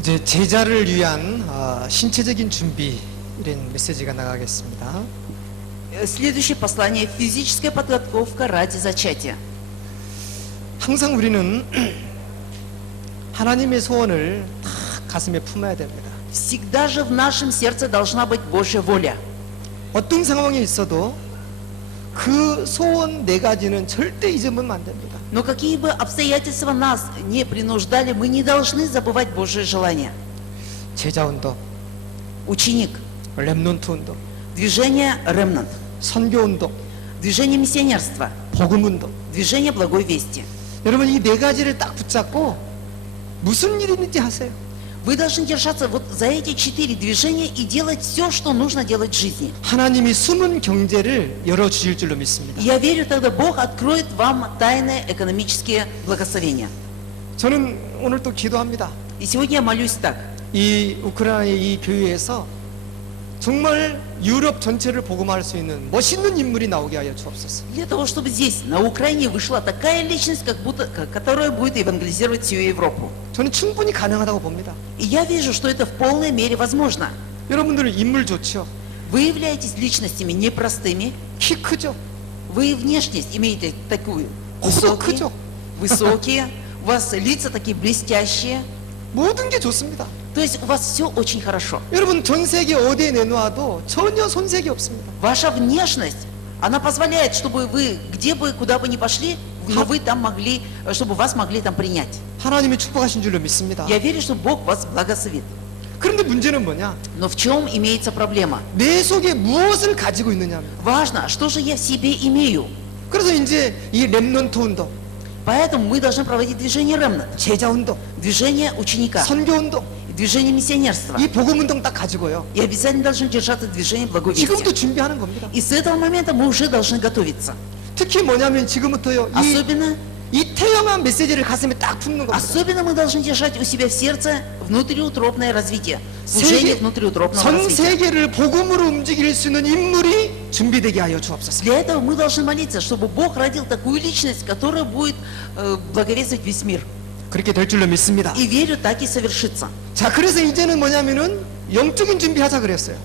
이제 제자를 위한 신체적인 준비 이런 메시지가 나가겠습니다. Следующее послание – физическая подготовка ради зачатия. 항상 우리는 하나님의 소원을 다 가슴에 품어야 됩니다. Всегда же в нашем сердце должна быть Божья воля. 어떤 상황에 있어도 그 소원 네 가지는 절대 잊으면 안 됩니다. Но какие бы обстоятельства нас не принуждали, мы не должны забывать Божье желание. 제자 운동, Ученик, 렘넌트 운동, движение ремнант, 선교 운동, движение миссионерства, 복음 운동. движение благой вести. 여러분 이 네 가지를 딱 붙잡고 무슨 일이든지 하세요. Вы должны держаться вот за эти 4 движения и делать все, что нужно делать в жизни. 하나님이 숨은 경제를 열어주실 줄로 믿습니다. Я верю, тогда Бог откроет вам тайные экономические благословения. 저는 오늘 또 기도합니다. И сегодня я молюсь так. 이 우크라이나의 이 교회에서 정말 유럽 전체를 복음할 수 있는 멋있는 인물이 나오게 하여 주옵소서. Для того, чтобы здесь, на Украине, вышла такая личность, которая будет евангелизировать всю Европу. 저는 충분히 가능하다고 봅니다. И я вижу, что это в полной мере возможно. 여러분들 인물 좋죠? Вы являетесь личностями непростыми. 키 크죠? Вы внешность имеете такую 코도 크죠? высокие, у вас лица такие блестящие. 모든 게 좋습니다. То есть у вас все очень хорошо. 여러분 전 세계 어디에 내놓아도 전혀 손색이 없습니다. Ваша внешность, она позволяет, чтобы вы, где бы, куда бы ни пошли, но вы там могли, чтобы вас могли там принять. 하나님이 축복하신 줄로 믿습니다. Я верю, что Бог вас благословит. 그런데 문제는 뭐냐? Но в чем имеется проблема? 내 속에 무엇을 가지고 있느냐입니다. Важно, что же я в себе имею. 그래서 이제 이 렘넌트 운동, Поэтому мы должны проводить движение ремнант, 제자 운동, движение ученика, 선교 운동, движение миссионерства. 이 복음 운동 딱 가지고요. И обязательно должны держаться движение благовестия. 지금부터 준비하는 겁니다. И с этого момента мы уже должны готовиться. 특히 뭐냐면 지금부터요. 이 태영한 메시지를 가슴에 딱 품는 겁니다. Особенно мы должны держать у себя в сердце внутриутробное развитие, служение внутриутробного 전 развития. 세계를 복음으로 움직일 수 있는 인물이 준비되게 하여 주옵소서. Для этого мы должны молиться, чтобы Бог родил такую личность, которая будет благовествовать весь мир. 그렇게 될 줄로 믿습니다. И верю, так и совершится. 자, 그래서 이제는 뭐냐면은 영적인 준비하자 그랬어요.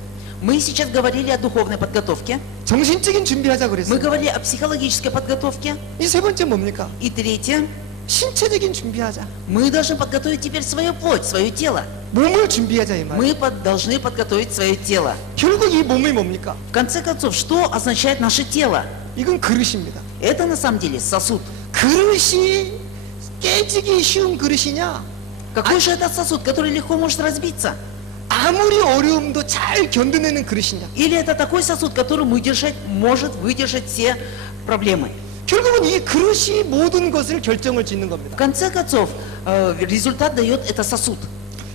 Мы сейчас говорили о духовной подготовке, 정신적인 준비하자 мы 그랬어요. говорили о психологической подготовке. 이 세 번째 뭡니까? И третье, 신체적인 준비하자. мы должны подготовить теперь свою плоть, свое тело. 몸을 준비하자 이 말. Мы должны подготовить свое тело. 결국 이 몸이 뭡니까? В конце концов, что означает наше тело? 이건 그릇입니다. Это на самом деле сосуд. 그릇이 깨지기 쉬운 그릇이냐? Какой же это сосуд, который легко может разбиться? 아무리 어려움도 잘 견뎌내는 그릇이냐? Или это такой сосуд, который может выдержать все проблемы? 결국은 이 그릇이 모든 것을 결정을 짓는 В 겁니다. конце концов, результат дает это сосуд.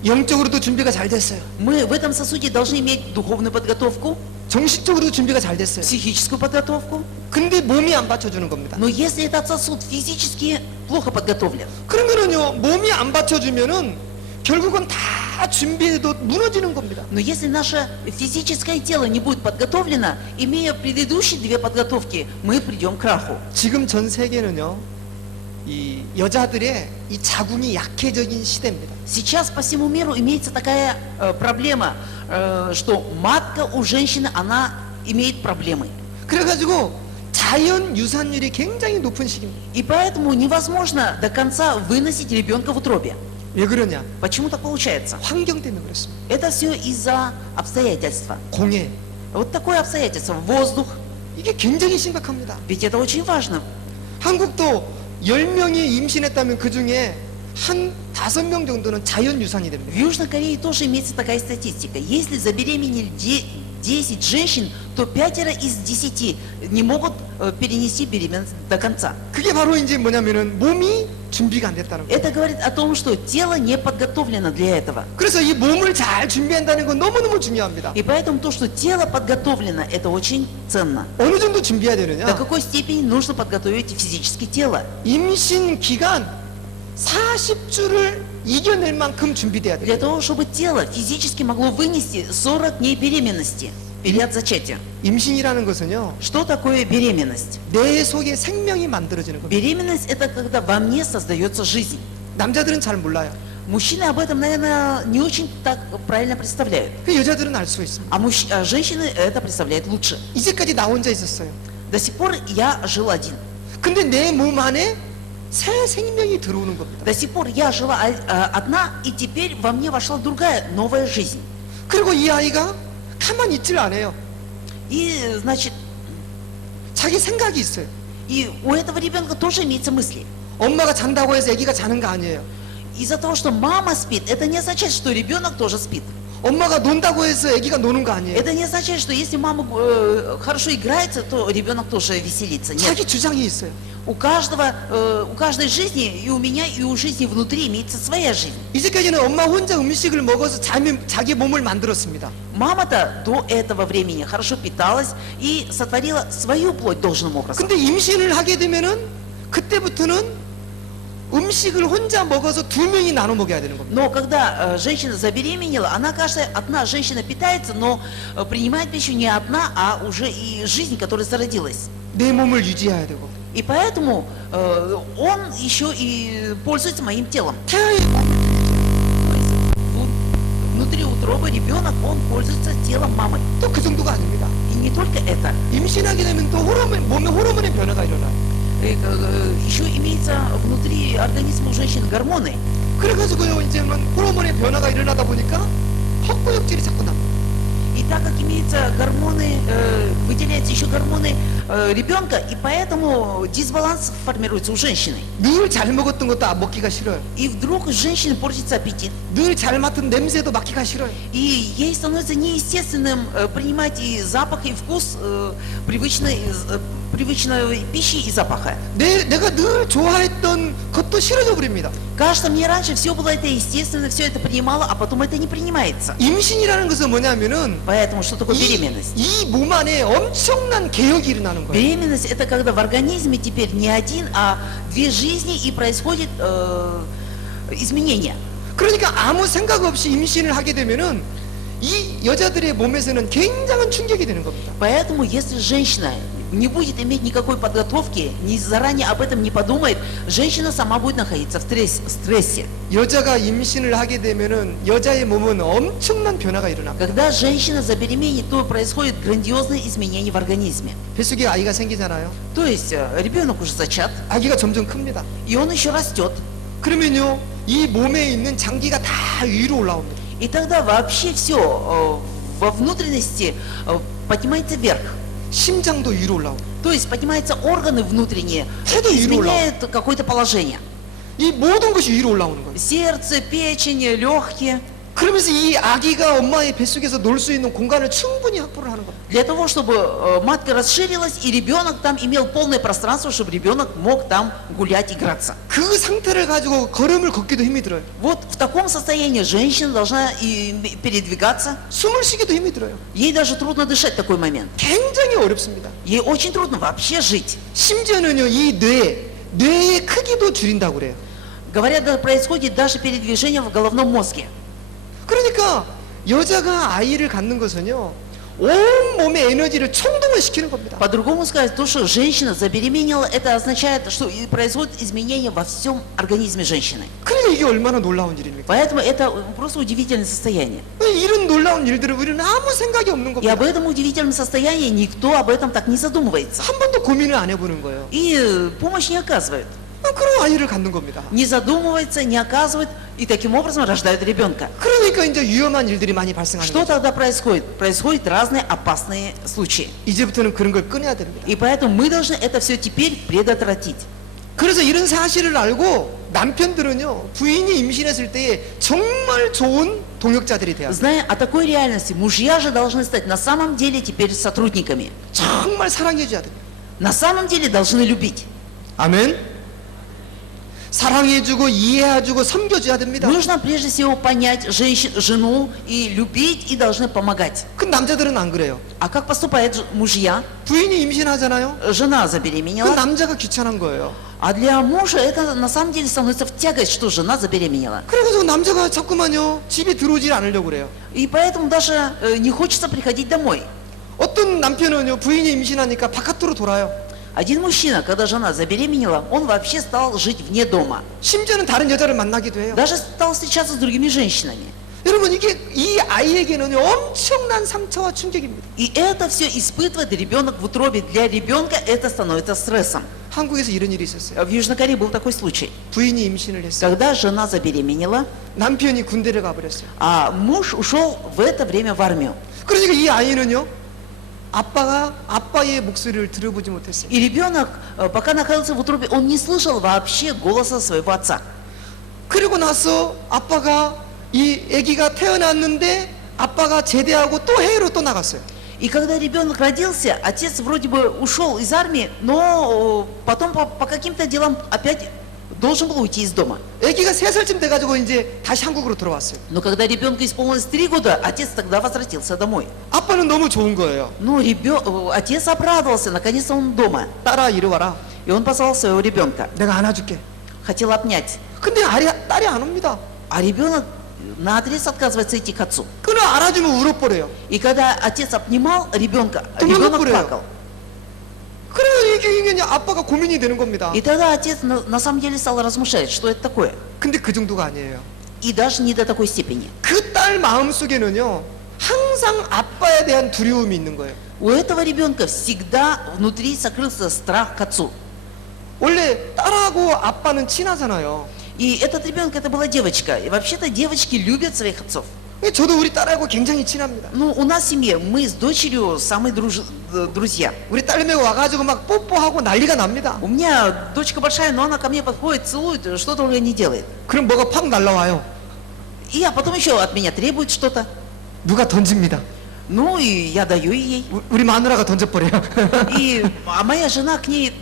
영적으로도 준비가 잘 됐어요. Мы в этом сосуде должны иметь духовную подготовку, 정신적으로도 준비가 잘 됐어요. психическую подготовку. 근데 몸이 안 받쳐주는 겁니다. Но если этот сосуд физически плохо подготовлен, 그러면은요, 몸이 안 받쳐주면은 결국은 다 준비해도 무너지는 겁니다. но если наше физическое тело не будет подготовлено, имея предыдущие 2 подготовки, мы придем к краху. 지금 전 세계는요, 이 여자들의 이 자궁이 약해진 시대입니다. Сейчас по всему миру имеется такая проблема, что матка у женщины, она имеет проблемы. 그래가지고 자연 유산율이 굉장히 높은 시기입니다. И поэтому невозможно до конца выносить ребенка в утробе. 왜 그러냐? Почему так получается? 환경 때문에 그렇습니다. Это все из-за обстоятельства. 공해. Вот такое обстоятельство. Воздух. 이게 굉장히 심각합니다. Ведь это очень важно. 한국도 10명이 임신했다면 그 중에 한 5명 정도는 자연 유산이 В 됩니다. Южной Корее тоже имеется такая статистика. Если забеременели 10 женщин, то 5 из 10 не могут перенести беременность до конца. 그게 바로 이제 뭐냐면은 몸이 준비가 안 됐다는 거예요. Это говорит о том, что тело не подготовлено для этого. 그래서 이 몸을 잘 준비한다는 건 너무너무 중요합니다. И поэтому то, что тело подготовлено, это очень ценно. 어느 정도 준비해야 До 되느냐? какой степени нужно подготовить физически тело? 임신 기간 40주를 이겨낼 만큼 준비돼야 Для 돼요. того, чтобы тело физически могло вынести 40 дней беременности, или от зачатия. 임신이라는 것은요, Что такое беременность? 내 속에 생명이 만들어지는 겁니다. Беременность – это когда во мне создается жизнь. 남자들은 잘 몰라요. Мужчины об этом, наверное, не очень так правильно представляют. 그 여자들은 알 수가 있습니다. А женщины это представляют лучше. 이제까지 나 혼자 있었어요. До сих пор я жил один. 근데 내 몸 안에 새 생명이 들어오는 겁니다. До сих пор я жила одна, и теперь во мне вошла другая, новая жизнь. 그리고 이 아이가 가만히 있질 않아요. И, значит, 자기 생각이 있어요. и у этого ребенка тоже имеются мысли. 엄마가 잔다고 해서 아기가 자는 거 아니에요. Из-за того, что мама спит, это не означает, что ребенок тоже спит. 엄마가 논다고 해서 아기가 노는 거 아니에요. Это не означает, что если мама хорошо играется, то ребенок тоже веселится. Нет. 자기 주장이 있어요. У каждой жизни, и у меня, и у жизни внутри имеется своя жизнь. 이제까지는 엄마 혼자 음식을 먹어서 자기 몸을 만들었습니다. Мама-то до этого времени хорошо питалась и сотворила свою плоть должным образом. 근데 임신을 하게 되면은 그때부터는 음식을 혼자 먹어서 두 명이 나눠 먹어야 되는 겁니다. Но когда женщина забеременела, она, каждая одна женщина питается, но принимает пищу не одна, а уже и жизнь, которая зародилась. 내 몸을 유지해야 되고 И поэтому он еще и пользуется моим телом. 태아의 몸을 То есть внутри утробы ребенок, он пользуется телом мамы. 또 그 정도가 아닙니다. И не только это. 임신하게 되면 또 몸에 호르몬의 변화가 일어나요. Еще имеется внутри организма у женщин гормоны. 그래가지고요 이제는 호르몬의 변화가 일어나다 보니까 헛구역질이 자꾸 납니다. И так как имеются гормоны, выделяются еще гормоны ребенка, и поэтому дисбаланс формируется у женщины. 늘 잘 먹었던 것도 먹기가 싫어요. И вдруг у женщины портится аппетит. 늘 잘 맡은 냄새도 맡기가 싫어요. И ей становится неестественным принимать и запах, и вкус привычной пищи и запаха. 내가 늘 좋아했던 것도 싫어져 버립니다. Кажется, мне раньше все было это естественно, все это принимало, а потом это не принимается. 임신이라는 것은 뭐냐면은 Поэтому что такое беременность? 이 몸 안에 엄청난 개혁이 일어나는 거예요. Беременность это когда в организме теперь не один, а две жизни и происходит изменения. 그러니까 아무 생각 없이 임신을 하게 되면은 이 여자들의 몸에서는 굉장한 충격이 되는 겁니다. Поэтому если женщина не будет иметь никакой подготовки, ни заранее об этом не подумает, женщина сама будет находиться в стрессе. 여자가 임신을 하게 되면은 여자의 몸은 엄청난 변화가 일어납니다. Когда женщина забеременеет, то происходит грандиозные изменения в организме. 뱃속에 아이가 생기잖아요. То есть ребенок уже зачат, 아기가 점점 큽니다. и он еще rастет. 그러면요 이 몸에 있는 장기가 다 위로 올라옵니다. И тогда вообще все во внутренности поднимается вверх. 심장도 위로 올라오고 То есть поднимаются органы внутренние, Это это 위로 изменяет какое-то положение. 이 모든 것이 위로 올라오는 거예요. Сердце, печень, легкие. 그러면서 이 아기가 엄마의 뱃속에서 놀 수 있는 공간을 충분히 확보를 하는 겁니다. Для того, чтобы матка расширилась, и ребенок там имел полное пространство, чтобы ребенок мог там гулять, играться. 그 상태를 가지고 걸음을 걷기도 힘이 들어요. Вот в таком состоянии женщина должна и передвигаться. 숨을 쉬기도 힘이 들어요. Ей даже трудно дышать в такой момент. 굉장히 어렵습니다. Ей очень трудно вообще жить. 심지어는요 이 뇌의 크기도 줄인다고 그래요. Говорят, это происходит даже передвижение в головном мозге. 그러니까 여자가 아이를 갖는 것은요 온 몸의 에너지를 총동원 시키는 겁니다. По-другому сказать, то, что женщина забеременела, это означает, что происходит изменение во всем организме женщины. 그러니까 이게 얼마나 놀라운 일입니까? Поэтому это просто удивительное состояние. 이런 놀라운 일들을 우리는 아무 생각이 없는 И об 겁니다. этом удивительном состоянии никто об этом так не задумывается. 한 번도 고민을 안 해보는 거예요. И помощь не оказывает. 그럼 아이를 갖는 겁니다. Не задумывается, не оказывает, и таким образом рождают ребенка. 그러니까 이제 위험한 일들이 많이 발생하는 Что 거죠. тогда происходит? Происходят разные опасные случаи. 이제부터는 그런 걸 끊어야 됩니다. И поэтому мы должны это все теперь предотвратить. 그래서 이런 사실을 알고 남편들은요 부인이 임신했을 때에 정말 좋은 동역자들이 돼야 돼요. Зная о такой реальности, мужья же должны стать на самом деле теперь сотрудниками. 정말 사랑해줘야 돼요. На самом деле должны любить. 아멘. 사랑해주고 이해해주고 섬겨줘야 됩니다. Нужно прежде всего понять жену и любить, и должны помогать. 그 남자들은 안 그래요. А как поступают мужья? 부인이 임신하잖아요. Жена 그 забеременела, 남자가 귀찮은 거예요. а для мужа это на самом деле становится в тягость, что жена забеременела. 그래서 남자가 자꾸만요 집에 들어오질 않으려고 그래요. И поэтому даже не хочется приходить домой. 어떤 남편은요 부인이 임신하니까 바깥으로 돌아요. Один мужчина, когда жена забеременела, он вообще стал жить вне дома. 심지어는 다른 여자를 만나기도 해요. Даже стал встречаться с другими женщинами. 여러분 이게 이 아이에게는 엄청난 상처와 충격입니다. И это все испытывает ребенок в утробе. Для ребенка это становится стрессом. 한국에서 이런 일이 있었어요. В Южной Корее был такой случай. 부인이 임신을 했어요. Когда жена забеременела, 남편이 군대를 가버렸어요. а муж ушел в это время в армию. 그러니까 이 아이는요, 아빠가 아빠의 목소리를 들어보지 못했어요. И ребенок, пока находился в утробе, он не слышал вообще голоса своего отца. 그리고 나서 아빠가 이 아기가 태어났는데 아빠가 제대하고 또 해외로 또 나갔어요. И когда ребенок родился, отец вроде бы ушел из армии, но потом по каким-то делам опять должен был уйти из дома. 아기가 3살쯤 돼가지고 이제 다시 한국으로 들어왔어요. Но когда ребенку исполнилось 3 года, отец тогда возвратился домой. 아빠는 너무 좋은 거예요. Ну, отец обрадовался, наконец-то он дома. 딸아 이리 와라. И он позвал своего ребенка, 내가 안아줄게. хотел обнять. 근데 딸이 안 옵니다. А ребенок наотрез отказывается идти к отцу. 그는 안아주면 울어버려요. И когда отец обнимал ребенка, 또 ребенок 울어버려요. плакал. 그래서 이게 이제 아빠가 고민이 되는 겁니다. И тогда отец на самом деле стал размышлять, что это такое. 근데 그 정도가 아니에요. И даже не до такой степени. 그 딸 마음속에는요, 항상 아빠에 대한 두려움이 있는 거예요. У этого ребенка всегда внутри сокрылся страх к отцу. 원래 딸하고 아빠는 친하잖아요. И этот ребенок, это была девочка. И вообще-то девочки любят своих отцов. 저도 우리 딸하고 굉장히 친합니다. Ну, у нас в семье, мы с дочерью самые друзья. 우리 딸내미 와가지고 막 뽀뽀하고 난리가 납니다. У меня дочка большая, но она ко мне подходит, целует, что только не делает. 그럼 뭐가 팍 날라와요. А потом еще от меня требует что-то. 누가 던집니다. Ну, и я даю ей. 우리 마누라가 던져버려요. А моя жена к ней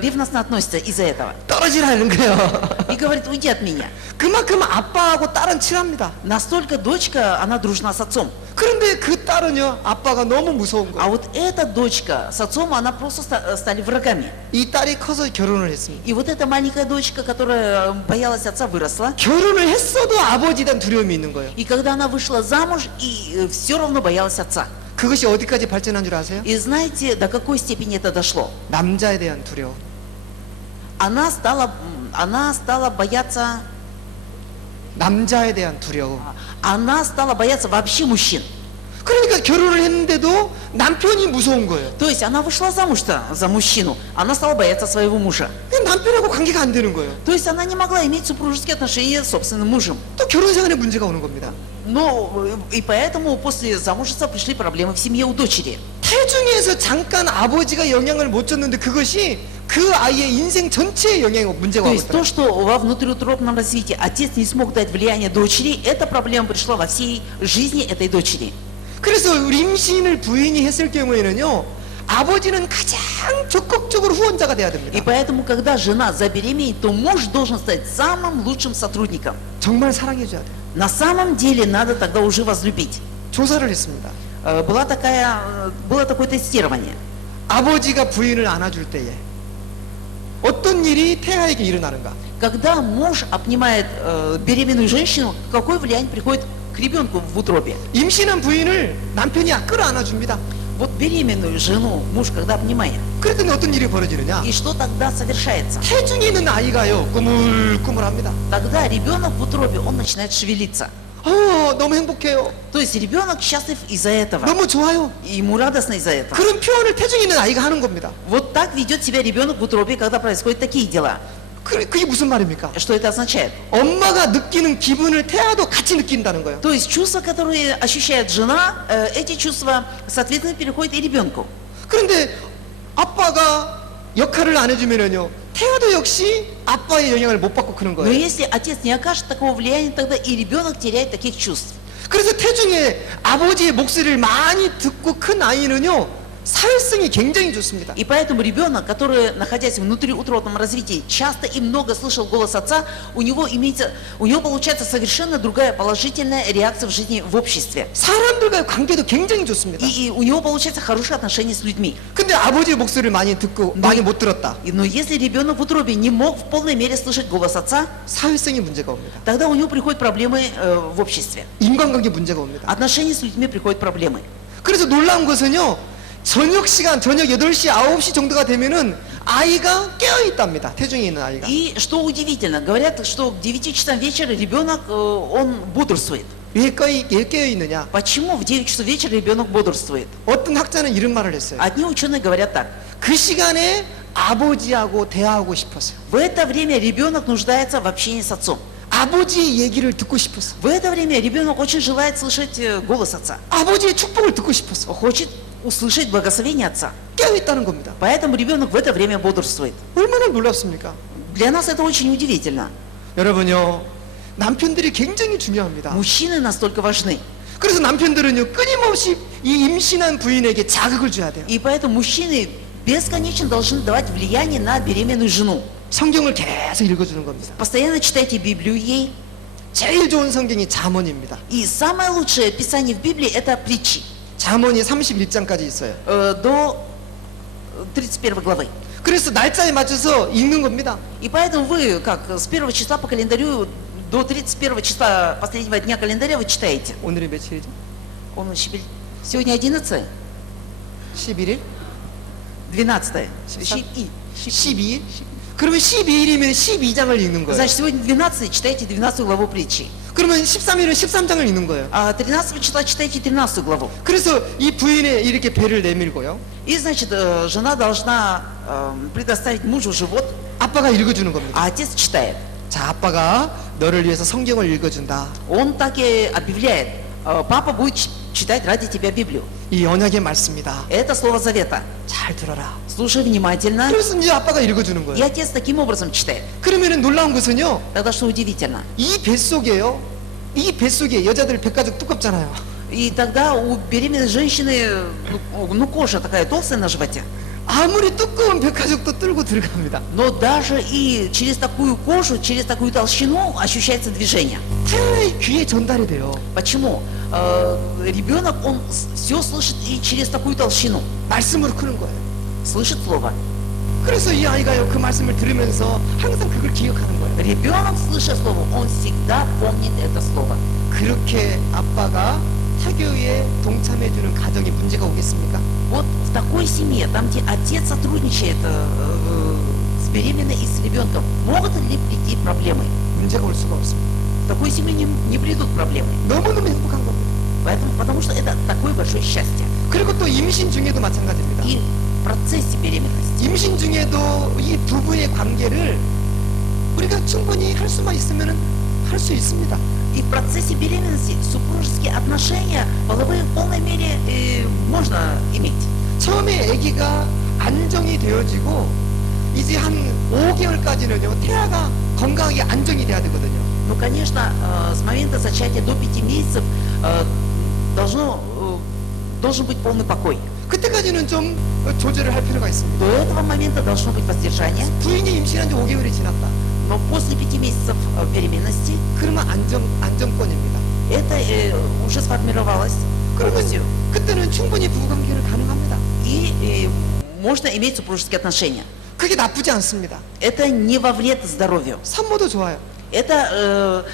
ревностно относится из-за этого. 떨어지라는 거예요. И говорит, уйди от меня. 그만큼 아빠하고 딸은 친합니다. Настолько дочка, она дружна с отцом. 그런데 그 딸은요, 아빠가 너무 무서운 А 거예요. вот эта дочка с отцом, она просто стали врагами. 이 딸이 커서 결혼을 했습니다. И вот эта маленькая дочка, которая боялась отца, выросла. 결혼을 했어도 아버지에 대한 두려움이 있는 거예요. И когда она вышла замуж, и все равно боялась отца. 그것이 어디까지 발전한 줄 아세요? И знаете, до какой степени это дошло? 남자에 대한 두려움. Она стала бояться, 남자에 대한 두려움. она стала бояться вообще мужчин. 그러니까 결혼을 했는데도 남편이 무서운 거예요. То есть она вышла замуж-то за мужчину, она стала бояться своего мужа. 남편하고 관계가 안 되는 거예요. То есть она не могла иметь супружеские отношения с собственным мужем. 또 결혼 생활에 문제가 오는 겁니다. Но и поэтому после замужества пришли проблемы в семье у дочери. 태중에서 잠깐 아버지가 영향을 못 줬는데 그것이 그 아이의 인생 전체에 영향이 문제가 То 오고 есть то, 있더라고요. что во внутриутробном развитии отец не смог дать влияние дочери, эта проблема пришла во всей жизни этой дочери. 그래서 우리 임신을 부인이 했을 경우에는요, 아버지는 가장 적극적으로 후원자가 돼야 И 됩니다. поэтому, когда жена забеременеет, то муж должен стать самым лучшим сотрудником. 정말 사랑해줘야 돼요. На самом деле надо тогда уже возлюбить. 조사를 했습니다. Было такое тестирование. 아버지가 부인을 안아줄 때에 어떤 일이 태아에게 일어나는가? Когда муж обнимает беременную женщину, какое влияние приходит к ребенку в утробе? 임신한 부인을 남편이 끌어안아줍니다. Вот беременную жену муж когда обнимает, 그랬더니 어떤 일이 벌어지느냐? и что тогда совершается? 태중에 있는 아이가요, 꾸물꾸물합니다. Тогда ребенок в утробе, он начинает шевелиться. 너무 행복해요. То есть ребенок счастлив из-за этого. 너무 좋아요. И ему радостно из-за этого. 그런 표현을 태중에 있는 아이가 하는 겁니다. Вот так ведет себя ребенок в утробе, когда происходят такие дела. 그게 무슨 말입니까? Что это означает? 엄마가 느끼는 기분을 태아도 같이 느낀다는 거예요. То есть чувства, которые ощущает жена, эти чувства, соответственно, переходят и ребенку. 그런데 아빠가 역할을 안 해주면은요, 태아도 역시 아빠의 영향을 못 받고 크는 Но 거예요. если отец не окажет такого влияния, тогда и ребенок теряет таких чувств. 그래서 태중에 아버지의 목소리를 많이 듣고 큰 아이는요, 사회성이 굉장히 좋습니다. И поэтому ребенок, который, находясь внутри утробном развитии, часто и много слышал голос отца, у него получается совершенно другая положительная реакция в жизни, в обществе. 사람들과의 관계도 굉장히 좋습니다. И у него получается хорошие отношения с людьми. 근데 아버지의 목소리를 많이 듣고 많이 못 들었다. Но если ребенок в утробе не мог в полной мере слышать голос отца, 사회성이 문제가 옵니다. тогда у него приходят проблемы в обществе. 인간관계 문제가 옵니다. Отношения с людьми приходят проблемы. 그래서 놀라운 것은요, 저녁 시간, 저녁 8시, 9시 정도가 되면은 아이가 깨어 있답니다. 태중에 있는 아이가. И что удивительно, говорят, что к 9 часам вечера ребенок, он бодрствует. 왜 깨어 있느냐? Почему в 9 часов вечера ребенок бодрствует? 어떤 학자는 이런 말을 했어요. Одни ученые говорят так. 그 시간에 아버지하고 대화하고 싶었어요. В это время ребенок нуждается в общении с отцом. 아버지의 얘기를 듣고 싶었어. В это время ребенок очень желает слышать голос отца. 아버지의 축복을 듣고 싶었어. Хочет услышать благословение отца. 깨어 있다는 겁니다. Поэтому ребенок в это время бодрствует. 얼마나 놀랍습니까? Для нас это очень удивительно. 여러분요, 남편들이 굉장히 중요합니다. Мужчины настолько важны. 그래서 남편들은요, 끊임없이 이 임신한 부인에게 자극을 줘야 돼요. И поэтому мужчины бесконечно должны давать влияние на беременную жену. 성경을 계속 읽어주는 겁니다. Постоянно читайте Библию ей. 제일 좋은 성경이 잠언입니다. И самое лучшее писание в Библии это притчи. 잠언이 31장까지 있어요. До 31 главы. 그래서 날짜에 맞춰서 읽는 겁니다. И поэтому вы, как с 1 числа по календарю до 31 числа последнего дня календаря вы читаете. 오늘이 며칠이죠? Сегодня 11? 11일? 12. 12일? 그러면 12일이면 12장을 읽는 거예요. Значит, сегодня 12, читайте 12 главу притчи. 그러면 13일은 13장을 읽는 거예요. А 13 числа читайте 13 главу. 그래서 이 부인에 이렇게 배를 내밀고요. И, значит, жена должна предоставить мужу живот, 아빠가 읽어주는 겁니다. а отец читает. 자, 아빠가 너를 위해서 성경을 읽어준다. Он так и объявляет, папа будет читать ради тебя Библию. 이 언약의 말씀이다. Это слово завета. 잘 들어라. Слушай внимательно. 그래서 이제 아빠가 읽어주는 И 거예요. отец таким образом читает. 그러면은 놀라운 것은요. Тогда что удивительно? 이 뱃속에요. 이 뱃속에 여자들 뱃가죽 두껍잖아요. И тогда у беременной женщины, ну, кожа такая толстая на животе. 아무리 두꺼운 뱃가죽도 뚫고 들어갑니다. Но даже и через такую кожу, через такую толщину ощущается движение. 태아의 귀에 전달이 돼요. Почему? Ребенок, он все слышит и через такую толщину. 말씀으로 크는 거예요. Слышит слово. 그래서 이 아이가요, 그 말씀을 들으면서 항상 그걸 기억하는 거예요. Ребенок, слыша слово, он всегда помнит это слово. 그렇게 아빠가 사교에 동참해주는 가정에 문제가 오겠습니까? Вот в такой семье, там, где отец сотрудничает с беременной и с ребенком, могут ли прийти проблемы? 문제가 올 수가 없습니다. В такой семье не придут проблемы. 너무너무 행복한 겁니다. Поэтому, потому что это такое большое счастье. 그리고 또 임신 중에도 마찬가지입니다. И в процессе беременности. 임신 중에도 이 부부의 관계를 우리가 충분히 할 수만 있으면 할 수 있습니다. И в процессе беременности супружеские отношения половые в полной мере можно иметь. 처음에 아기가 안정이 되어지고 이제 한 5개월까지는요 태아가 건강하게 안정이 돼야 되거든요. Ну, конечно, с момента зачатия до 5 месяцев должен быть полный покой. 그때까지는 좀 조절을 할 필요가 있습니다. До этого момента должно быть воздержание. 부인이 임신한 지 5개월이 지났다. Но после 5 месяцев беременности 그러면 안정권입니다. это уже сформировалось полностью. 그때는 충분히 부부관계를 가능합니다. И можно иметь супружеские отношения. 그게 나쁘지 않습니다. Это не во вред здоровью. 산모도 좋아요. Это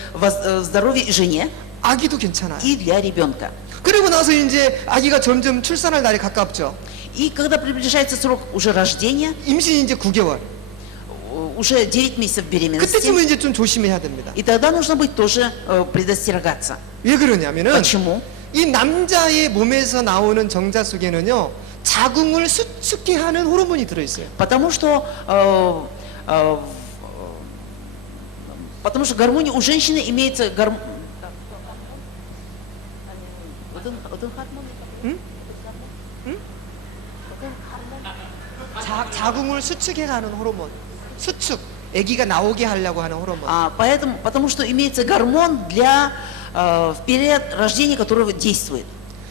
здоровье жене 아기도 괜찮아요. и для ребенка. 그리고 나서 이제 아기가 점점 출산할 날이 가깝죠. И когда приближается срок уже рождения, 임신이 이제 9개월. уже 9 месяцев беременности, 그때쯤은 이제 좀 조심해야 됩니다. и тогда нужно быть тоже предостерегаться. 왜 그러냐면은 Почему? 이 남자의 몸에서 나오는 정자 속에는요 자궁을 수축해 하는 호르몬이 들어있어요. Потому что гормоне у женщины имеется 자궁을 수축해 가는 호르몬. 수축. 아기가 나오게 하려고 하는 호르몬. потому что имеется гормон для в период рождения, который действует.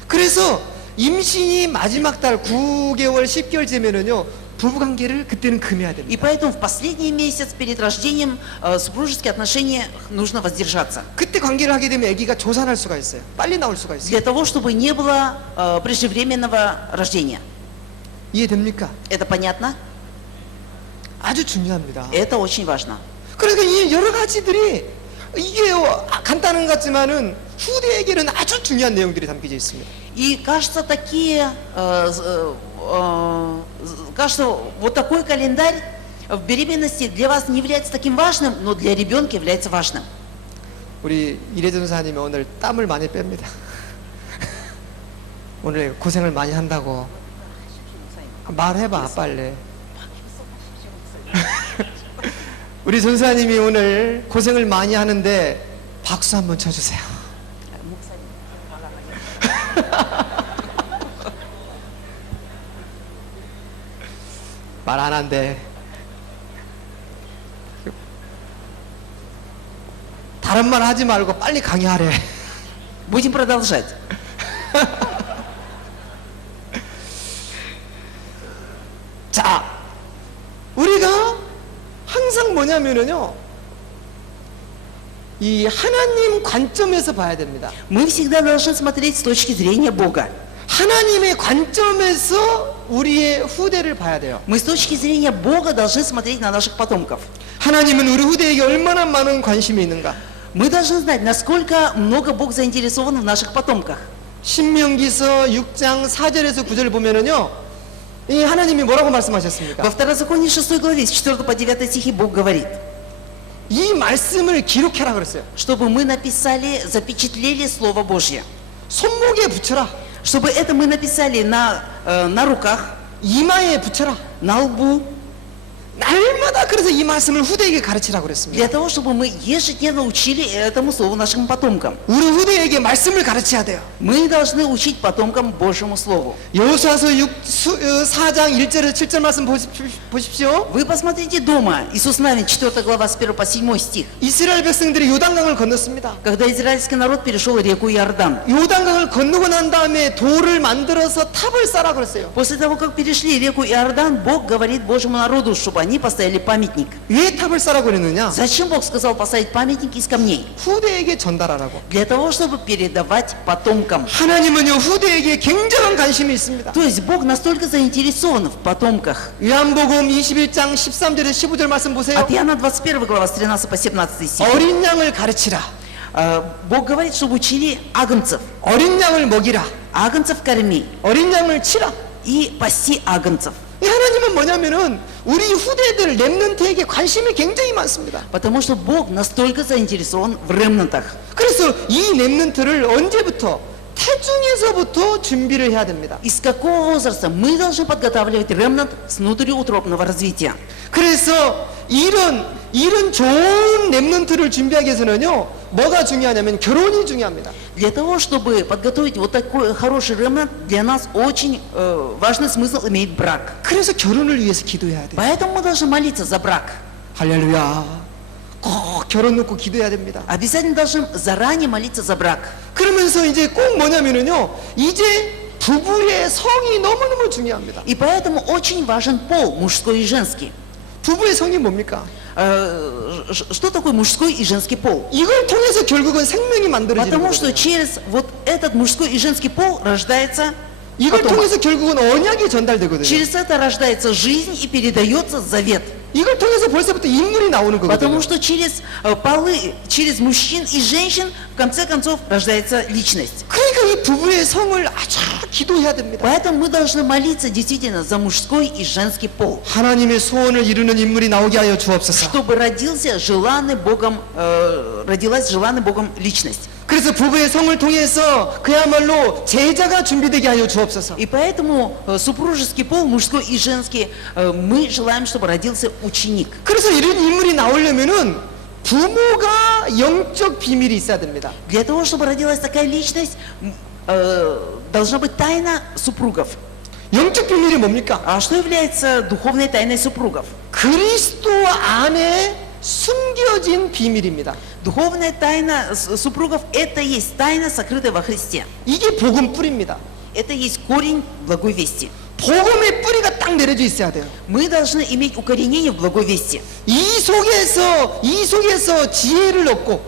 그래서 임신이 마지막 달 9개월, 10개월 되면은요 부부관계를 그때는 금해야 И 됩니다. поэтому в последний месяц перед рождением супружеские отношения нужно воздержаться. 그때 관계를 하게 되면 아기가 조산할 수가 있어요. 빨리 나올 수가 있어요. Для того, чтобы не было преждевременного рождения. 이해됩니까? Это понятно? 아주 중요합니다. Это очень важно. 그러니까 이 여러 가지들이 이게 간단한 것 같지만은 후대에게는 아주 중요한 내용들이 담겨져 있습니다. И кажется, кажется, вот такой календарь в беременности для вас не является таким важным, но для ребенка является важным. 우리 이래 전사님이 오늘 땀을 많이 뺍니다. 오늘 고생을 많이 한다고. 말해봐 빨리. 우리 전사님이 오늘 고생을 많이 하는데 박수 한번 쳐주세요. 말 안 한대. 다른 말 하지 말고 빨리 강의하래. Будем продолжать. 자, 우리가 항상 뭐냐면은요, 이 하나님 관점에서 봐야 됩니다. Мы всегда должны смотреть с точки зрения Бога. 하나님의 관점에서 우리의 후대를 봐야 돼요. Мы с точки зрения Бога должны смотреть на наших потомков. 하나님은 우리 후대에게 얼마나 많은 관심이 있는가. Мы должны знать, насколько много Бог заинтересован в наших потомках. 신명기서 6장 4절에서 9절 보면은요, 이 하나님이 뭐라고 말씀하셨습니까? Во Второзаконии 6 главе, с 4 по 9 стихи Бог говорит, 이 말씀을 기록해라 그랬어요. чтобы мы написали, запечатлели Слово Божье. 손목에 붙여라. Чтобы это мы написали на руках, 이마에 붙여라. на лбу, 날마다 그래서 이 말씀을 후대에게 가르치라고 그랬습니다. для того, чтобы мы ежедневно учили этому Слову нашим потомкам. 우리 후대에게 말씀을 가르쳐야 돼요. Мы должны учить потомкам Божьему Слову. 여호수아서 4장 1절에서 7절 말씀 보십시오. Вы посмотрите дома, Иисус Навин, 4 глава, с 1 по 7 стих. 이스라엘 백성들이 요단강을 건넜습니다. Когда израильский народ перешел реку Иордан, 요단강을 건너고 난 다음에 돌을 만들어서 탑을 쌓아 그랬어요. после того, как перешли реку Иордан, Бог говорит Божьему народу, чтобы они поставили памятник. 왜 탑을 쌓아 그랬느냐? Зачем Бог сказал поставить памятник из камней? 후대에게 전달하라고. Для того, чтобы передавать потомкам. 하나님은요 후대에게 굉장한 관심이 있습니다. То есть Бог настолько заинтересован в потомках. 요한복음 21장 13절에서 15절 말씀 보세요. От Иоанна 21 глава с 13 по 17 стих. 어린 양을 가르치라. Бог говорит, чтобы учили агнцев. 어린 양을 먹이라. Агнцев корми 어린 양을 치라. и паси агнцев. 이 하나님은 뭐냐면은 우리 후대들 렘넌트에게 관심이 굉장히 많습니다. Потому что Бог настолько заинтересован в ремнантах. 그래서 이 렘넌트를 언제부터 태중에서부터 준비를 해야 됩니다. И с какого возраста мы должны подготавливать ремнант с внутриутробного развития? 그래서 이런 좋은 렘넌트를 준비하기 위해서는요, 뭐가 중요하냐면 결혼이 중요합니다. Для того, чтобы подготовить вот такой хороший ремнант, для нас очень важный смысл имеет брак. 그래서 결혼을 위해서 기도해야 돼요. Поэтому мы должны молиться за брак. 할렐루야. 꼭 결혼 놓고 기도해야 됩니다. Обязательно должны заранее молиться за брак. 그러면서 이제 꼭 뭐냐면은요, 이제 부부의 성이 너무너무 중요합니다. И поэтому очень важен пол, мужской и женский. 부부의 성이 뭡니까? Что такое мужской и женский пол? 이걸 통해서 결국은 생명이 만들어지는 Потому что 거예요. через вот этот мужской и женский пол рождается 이걸 потомок. 통해서 결국은 언약이 전달되거든요. Через это рождается жизнь и передается завет. 이걸 통해서 벌써부터 인물이 나오는 거거든요. Потому что через полы, через мужчин и женщин, в конце концов, рождается личность. 그러니까 이 부부의 성을 아주 기도해야 됩니다. Поэтому мы должны молиться действительно за мужской и женский пол, 하나님의 소원을 이루는 인물이 나오게 하여 주옵소서. чтобы родился желанный Богом, родилась желанный Богом личность. 그래서 부부의 성을 통해서 그야말로 제자가 준비되게 하여 주옵소서. И поэтому супружеский пол, мужской и женский, мы желаем, чтобы родился ученик. 그래서 이런 인물이 나오려면은 부모가 영적 비밀이 있어야 됩니다. Для того, чтобы родилась такая личность, должна быть тайна супругов. 영적 비밀이 뭡니까? А что является духовной тайной супругов? 그리스도 안에 숨겨진 비밀입니다. Духовная тайна супругов – это есть тайна, сокрытая во Христе. 이게 복음 뿌리입니다. Это есть корень благой вести. 복음의 뿌리가 딱 내려져 있어야 돼요. Мы должны иметь укоренение в благой вести. 이 속에서 지혜를 얻고,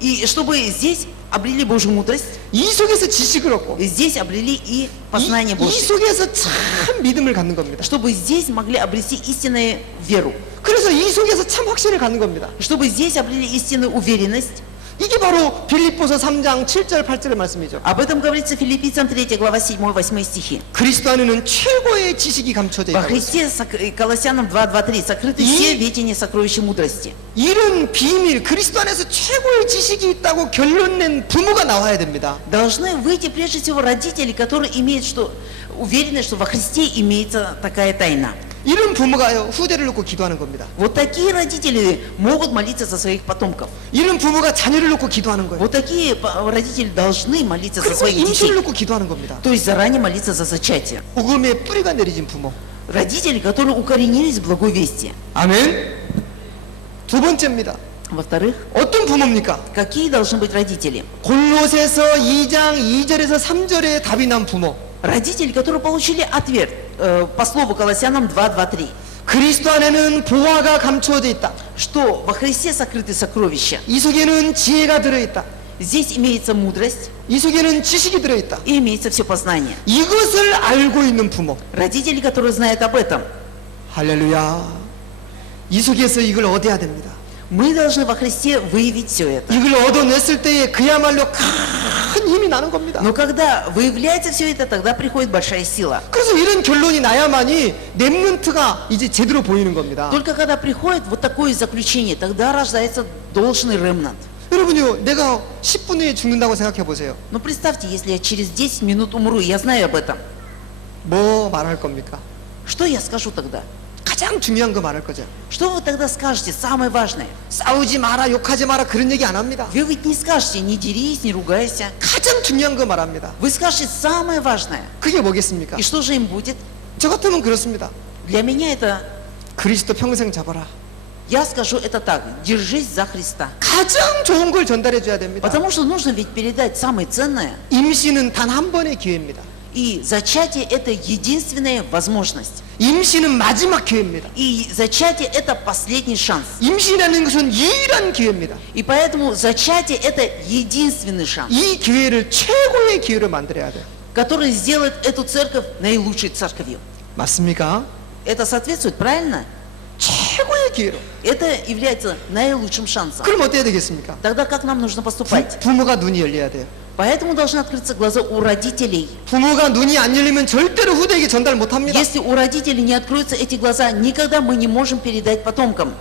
И чтобы здесь обрели Божью мудрость, 이 속에서 지식을 얻고, здесь обрели и познание 이 Божье. 속에서 참 믿음을 갖는 겁니다. Чтобы здесь могли обрести истинную веру. 그래서 이 속에서 참 확신을 갖는 겁니다. Чтобы здесь обрели истинную уверенность. 이게 바로 빌립보서 3장 7절 8절의 말씀이죠. Об этом говорится Филиппийцам 3 глава 7-8 стихи. 그리스도 안에는 최고의 지식이 감춰져 Во 있다고. Христе, Колоссянам 2:3, сокрыты все ведения сокровища мудрости. 이런 비밀, 그리스도 안에서 최고의 지식이 있다고 결론 낸 부모가 나와야 됩니다. Должны выйти прежде всего родители, которые имеют, что уверены, что во Христе имеется такая тайна. 이런 부모가 후대를 놓고 기도하는 겁니다. Вот такие родители могут молиться за своих потомков. 이런 부모가 자녀를 놓고 기도하는 거예요. Вот такие родители должны молиться за 그리고 своих 임신을 детей. 놓고 기도하는 겁니다. То есть заранее молиться за зачатие. 복음의 뿌리가 내려진 부모. Родители, которые укоренились в благой вести. 아멘. 두 번째입니다. Во-вторых, 어떤 부모입니까? какие должны быть родители? 골로새서 2장 2절에서 3절에 답이 난 부모. Родители, которые получили ответ по слову Колоссянам 2:3, 그리스도 안에는 보화가 감추어져 있다. что во Христе сокрыты сокровища. 이 속에는 지혜가 들어있다. Здесь имеется мудрость 이 속에는 지식이 들어있다. и имеется все познание. 이것을 알고 있는 부모. Родители, которые знают об этом, 할렐루야. 이 속에서 이걸 얻어야 됩니다. мы должны во Христе выявить все это. 이걸 얻어냈을 때에 그야말로 큰 힘이 나는 겁니다. Но когда выявляется все это, тогда приходит большая сила. 그래서 이런 결론이 나야만이 렘넌트가 이제 제대로 보이는 겁니다. Только когда приходит вот такое заключение, тогда рождается должный ремнант. 여러분요, 내가 10분 후에 죽는다고 생각해 보세요. Но представьте, если я через 10 минут умру, я знаю об этом, 뭐 말할 겁니까? что я скажу тогда? 가장 중요한 거 말할 거죠. Что вы тогда скажете, самое важное? 싸우지 마라, 욕하지 마라 그런 얘기 안 합니다. Вы ведь не скажете, не дерись, не ругайся. 가장 중요한 거 말합니다. Вы скажете самое важное. 그게 뭐겠습니까? И что же им будет? 저 같으면 그렇습니다. Для меня это, 그리스도 평생 잡아라. я скажу это так, держись за Христа. 가장 좋은 걸 전달해 줘야 됩니다. Потому что нужно ведь передать самое ценное. 임신은 단 한 번의 기회입니다. И зачатие это единственная возможность. 임신은 마지막 기회입니다. И зачатие это последний шанс. 임신하는 것은 유일한 기회입니다. И поэтому зачатие это единственный шанс, 이 기회를 최고의 기회로 만들어야 돼요. который сделает эту церковь наилучшей церковью. 맞습니까? Это соответствует, правильно? 최고의 기회로. Это является наилучшим шансом. 그럼 어떻게 되겠습니까? Тогда как нам нужно поступать? 부모가 눈이 열려야 돼요. Поэтому должны открыться глаза у родителей. 부모가 눈이 안 열리면 절대로 후대에게 전달 못합니다. Если у родителей не откроются эти глаза, никогда мы не можем передать потомкам.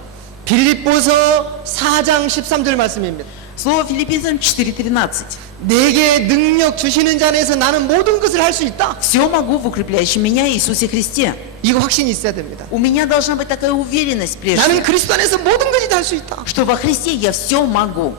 빌립보서 4장 13절 말씀입니다. Слово Филиппийцам 4:13. 내게 능력 주시는 자 안에서 나는 모든 것을 할 수 있다. Все могу в укрепляющем меня Иисусе Христе. 이거 확신이 있어야 됩니다. У меня должна быть такая уверенность прежде, 나는 그리스도 안에서 모든 것이 다 할 수 있다. что во Христе я все могу.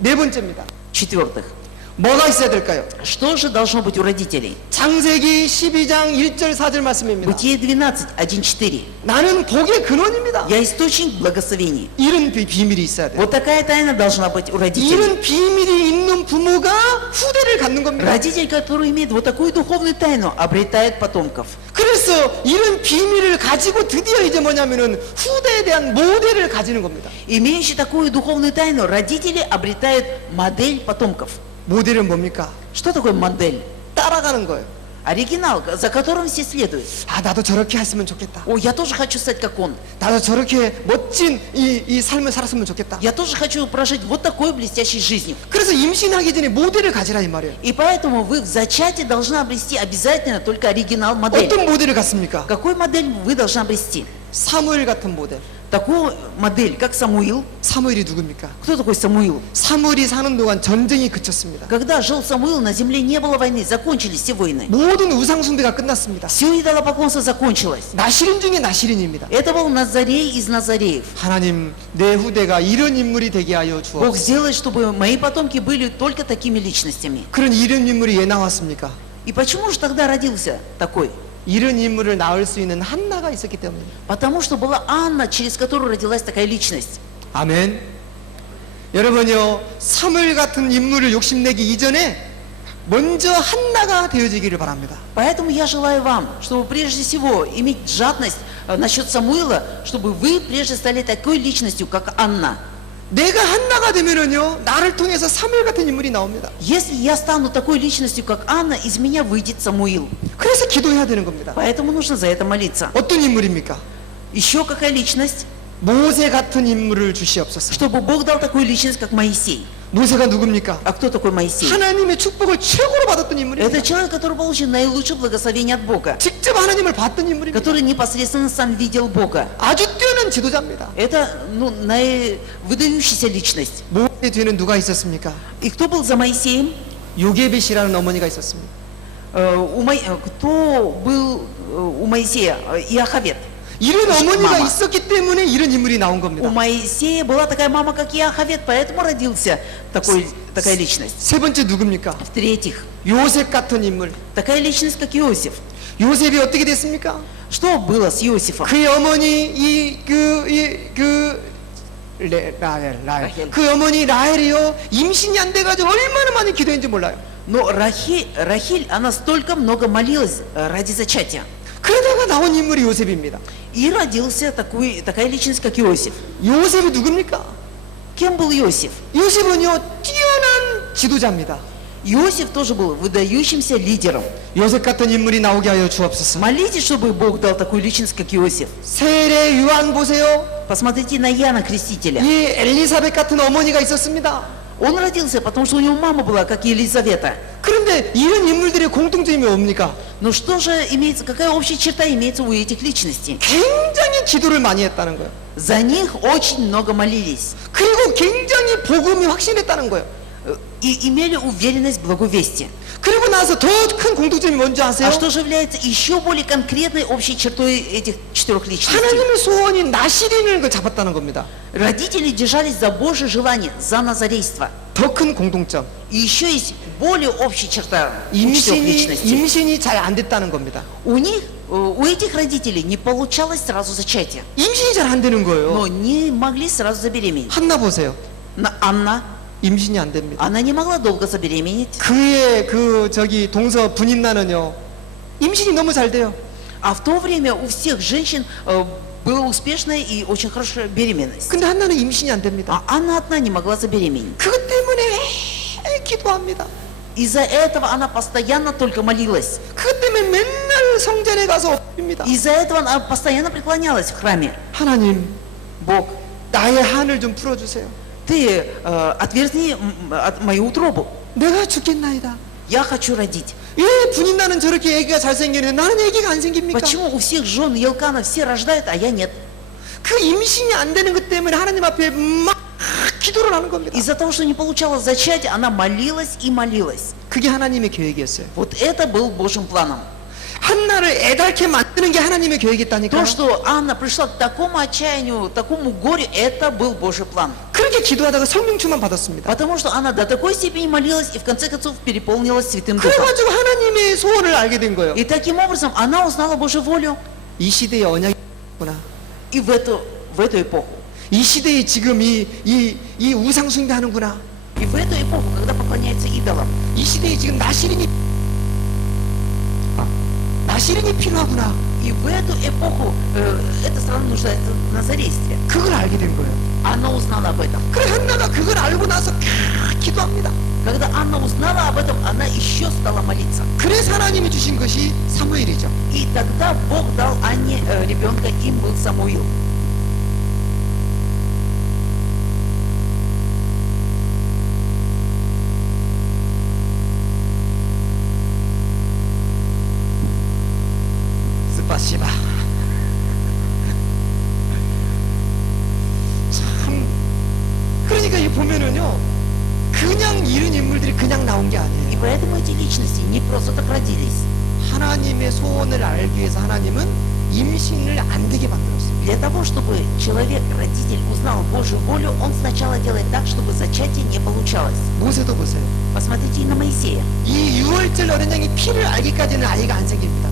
네 번째입니다. В-четвертых, 뭐가 있어야 될까요? что же должно быть у родителей? 창세기 12장 1절 4절 말씀입니다. Бытие 12, 1-4. 나는 복의 근원입니다. Я источник благословений. 이런 비밀이 있어야 돼요. Вот такая тайна должна быть у родителей. 이런 비밀이 있는 부모가 후대를 갖는 겁니다. Родитель, который имеет вот такую духовную тайну, обретает потомков. 그래서 이런 비밀을 가지고 드디어 이제 뭐냐면은 후대에 대한 모델을 가지는 겁니다. Имеющий такую духовную тайну, родители обретают модель потомков. 모델은 뭡니까? Что такое модель? 따라가는 거예요. Оригинал, за которым все следуют. 아, 나도 저렇게 했으면 좋겠다. О, я тоже хочу стать как он. 나도 저렇게 멋진 이 삶을 살았으면 좋겠다. Я тоже хочу прожить вот такой блестящей жизнью. 그래서 임신하기 전에 모델을 가지라 이 말이에요. И поэтому вы в зачатии должны обрести обязательно только оригинал модель. 어떤 모델을 갖습니까? Какой модель вы должны обрести? 사무엘 같은 모델. Такую модель, как Самуил. 사무엘이 누굽니까? Кто такой Самуил? 사무엘이 사는 동안 전쟁이 그쳤습니다. Когда жил Самуил, на земле не было войны, закончились все войны. 모든 우상 숭배가 끝났습니다. Все идолопоклонство закончилось. 나시린 중에 나시린입니다. Это был Назарей из Назареев. 하나님, 내 후대가 이런 인물이 되게 하여 Бог 주옵소서. сделает, чтобы мои потомки были только такими личностями. 그런 이런 인물이 왜 나왔습니까? И почему же тогда родился такой? 이런 인물을 낳을 수 있는 한나가 있었기 때문입니다. Потому что была Анна, через которую родилась такая личность. 아멘. 여러분요, 사무엘 같은 인물을 욕심내기 이전에 먼저 한나가 되어지기를 바랍니다. Поэтому я желаю вам, чтобы прежде всего иметь жадность насчет Самуила, чтобы вы прежде стали такой личностью, как Анна. 내가 한나가 되면은요, 나를 통해서 사무엘 같은 인물이 나옵니다. Если я стану такой личностью, как Анна, из меня выйдет Самуил. 그래서 기도해야 되는 겁니다. Поэтому нужно за это молиться. 어떤 인물입니까? Еще какая личность? 모세 같은 인물을 주시옵소서. Чтобы Бог дал такую личность, как Моисей. 모세가 누굽니까? А кто такой Моисей? 하나님의 축복을 최고로 받았던 Это 인물입니다. человек, который получил наилучшее благословение от Бога, 직접 하나님을 봤던 인물입니다. который непосредственно сам видел Бога. 아주 뛰어난 지도자입니다. Это выдающаяся личность. 모세 뒤에는 누가 있었습니까? И кто был за Моисеем? 요게벳이라는 어머니가 있었습니다. Кто был у Моисея? Иохавед. 이런 어머니가 мама. 있었기 때문에 이런 인물이 나온 У 겁니다. Моисея была такая мама, как Иохавед, поэтому родился такая личность. 세 번째 누굽니까? В-третьих, 요셉 같은 인물. такая личность, как Иосиф. 요셉이 어떻게 됐습니까? Что было с Иосифом? 그의 어머니 라헬. 그 어머니 라헬이요 임신이 안 돼가지고 얼마나 많이 기도했는지 몰라요. Но Рахиль, она столько много молилась ради зачатия. 그러다가 나온 인물이 요셉입니다. И родился такая личность, как Иосиф. 요셉이 누굽니까? Кем был Иосиф? 요셉은요 뛰어난 지도자입니다. Иосиф тоже был выдающимся лидером. 요셉 같은 인물이 나오게 하여 주옵소서. Молитесь, чтобы Бог дал такую личность, как Иосиф. 세례 요한 보세요. Посмотрите на Иоанна Крестителя. 이 엘리사벳 같은 어머니가 있었습니다. Он родился, потому что у него мама была, как Елизавета. 그런데 이런 인물들의 공통점이 뭡니까? Но что же имеется, какая общая черта имеется у этих личностей? 굉장히 기도를 많이 했다는 거예요. За них очень много молились. 그리고 굉장히 복음이 확신했다는 거예요. И имели уверенность в благовестии. 그리고 나서 더 큰 공통점이 뭔지 아세요? А что же является еще более конкретной общей чертой этих четырех личностей? 하나님의 소원이 나시린을 잡았다는 겁니다. Родители держались за Божье желание, за назарейство. 더 큰 공통점. И еще есть более общая черта у четырех личностей. 임신이 잘 안 됐다는 겁니다. У этих родителей не получалось сразу зачатие, 임신이 잘 안 되는 거예요. но не могли сразу забеременеть. 한나 보세요. Анна, 임신이 안 됩니다. она не могла долго забеременеть. 그의 동서 분인나는요. 임신이 너무 잘 돼요. А в то время у всех женщин была успешная и очень хорошая беременность. 근데 한나는 임신이 안 됩니다. А Анна одна не могла забеременеть. 그것 때문에 매일 기도합니다. Из-за этого она постоянно только молилась. 그것 때문에 맨날 성전에 가서 엎드립니다. Из-за этого она постоянно преклонялась в храме. 하나님, Бог, 나의 한을 좀 풀어주세요. ты отверзни мою утробу. 내가 죽겠나이다. Я хочу родить. 왜 분인나는 저렇게 애기가 잘생기는데 나는 애기가 안 생깁니까? Почему у всех жен Елкана все рождают, а я нет? 그 임신이 안 되는 것 때문에 하나님 앞에 막 기도를 하는 겁니다. Из-за того, что не получалось зачатие, она молилась и молилась. 그게 하나님의 계획이었어요. Вот это был Божьим планом. 한나를 애달게 만드는 게 하나님의 계획이었다니까요. То, что Анна пришла к такому отчаянию, такому горю, это был Божий план. 그렇게 기도하다가 성령 충만 받았습니다. Потому что она до такой степени молилась и в конце концов переполнилась Святым Духом. 그래가지고 하나님의 소원을 알게 된 거예요. И таким образом она узнала Божью волю. 이 시대의 언약이구나. И в эту эпоху. 이 시대에 지금 이 우상 숭배하는구나. И в эту эпоху, когда поклоняются идолам. 이 시대에 지금 나시린이 필요하구나. И в эту эпоху эта страна нуждается в назарействе. 그걸 알게 된 거예요. Анна узнала об этом. 그래 한나가 그걸 알고 나서 기도합니다. Когда Анна узнала об этом, она еще стала молиться. 그래서 하나님이 주신 것이 사무엘이죠. И тогда Бог дал Анне ребенка, им был Самуил. 스파시바. 참 그러니까 이 보면은요 그냥 이런 인물들이 그냥 나온 게 И 아니에요. поэтому эти личности не просто так родились. 하나님의 소원을 알기 위해서 하나님은 임신을 안 되게 만들었어요. Для того, чтобы человек, родитель, узнал Божью волю, он сначала делает так, чтобы зачатие не получалось. 모세도 보세요. Посмотрите и на Моисея. 이 6월절 어린 양이 피를 알기까지는 아이가 안 생깁니다.